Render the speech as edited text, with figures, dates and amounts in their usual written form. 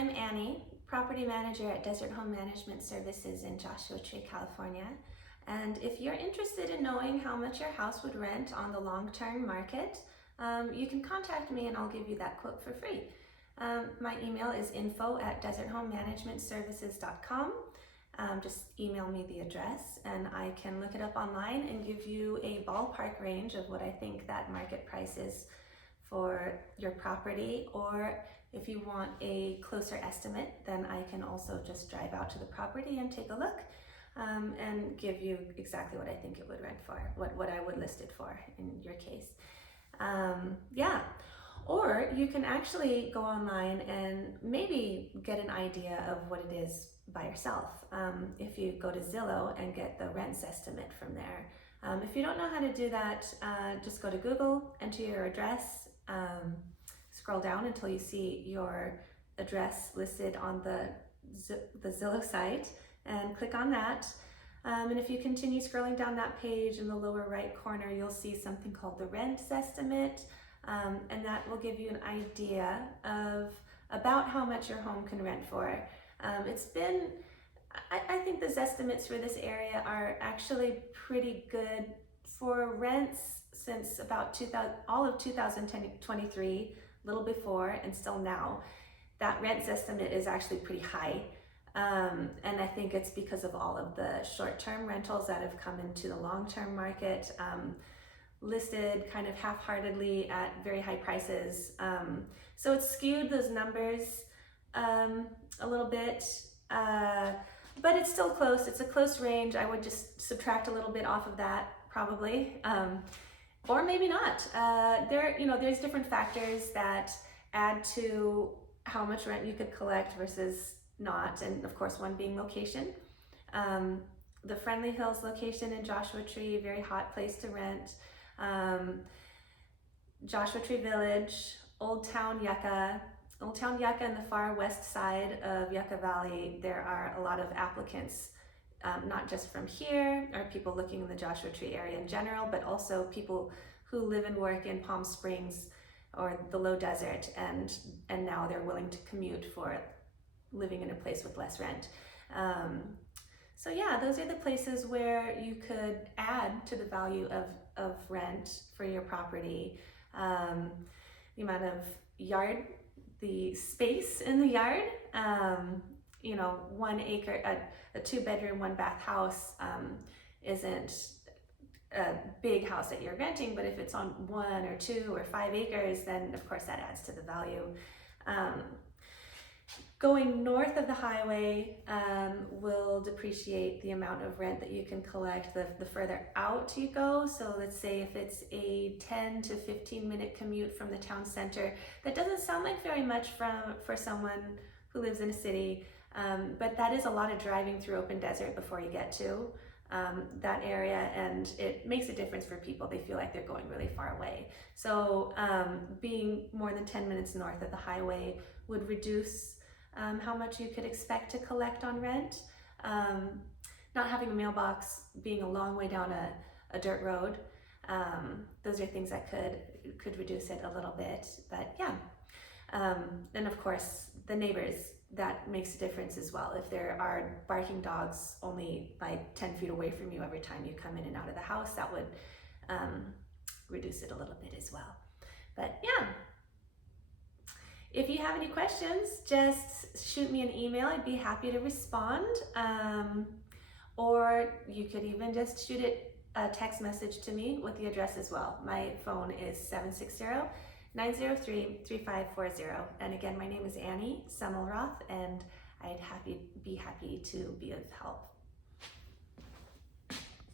I'm Annie, property manager at Desert Home Management Services in Joshua Tree, California. And if you're interested in knowing how much your house would rent on the long-term market, you can contact me and I'll give you that quote for free. My email is info@deserthomemanagementservices.com. Just email me the address and I can look it up online and give you a ballpark range of what I think that market price is for your property. Or if you want a closer estimate, then I can also just drive out to the property and take a look and give you exactly what I think it would rent for, what I would list it for in your case. Yeah. Or you can actually go online and maybe get an idea of what it is by yourself. If you go to Zillow and get the rents estimate from there. If you don't know how to do that, just go to Google, enter your address, scroll down until you see your address listed on the Zillow site and click on that. And if you continue scrolling down that page, in the lower right corner, you'll see something called the rents estimate. And that will give you an idea of about how much your home can rent for. I think those estimates for this area are actually pretty good for rents since about all of 2023, a little before and still now. That rents estimate is actually pretty high. And I think it's because of all of the short-term rentals that have come into the long-term market, listed kind of half-heartedly at very high prices. So it's skewed those numbers a little bit, but it's still close. It's a close range. I would just subtract a little bit off of that probably, or maybe not. There's different factors that add to how much rent you could collect versus not, and of course one being location. The Friendly Hills location in Joshua Tree, very hot place to rent. Joshua Tree Village, Old Town Yucca in the far west side of Yucca Valley. There are a lot of applicants, not just from here, or people looking in the Joshua Tree area in general, but also people who live and work in Palm Springs or the Low Desert, and now they're willing to commute for living in a place with less rent. So yeah, those are the places where you could add to the value of rent for your property. The amount of yard, the space in the yard, 1 acre, a 2-bedroom, 1-bath house isn't a big house that you're renting, but if it's on 1 or 2 or 5 acres, then of course that adds to the value. Going north of the highway will depreciate the amount of rent that you can collect the further out you go. So let's say if it's a 10 to 15 minute commute from the town center, that doesn't sound like very much for someone who lives in a city, but that is a lot of driving through open desert before you get to that area, and it makes a difference for people. They feel like they're going really far away. So being more than 10 minutes north of the highway would reduce how much you could expect to collect on rent. Not having a mailbox, being a long way down a dirt road, those are things that could reduce it a little bit, but yeah. And of course, the neighbors, that makes a difference as well. If there are barking dogs only like 10 feet away from you every time you come in and out of the house, that would reduce it a little bit as well. But yeah. If you have any questions, just shoot me an email. I'd be happy to respond. Or you could even just shoot a text message to me with the address as well. My phone is 760-903-3540. And again, my name is Annie Semmelroth, and I'd be happy to be of help.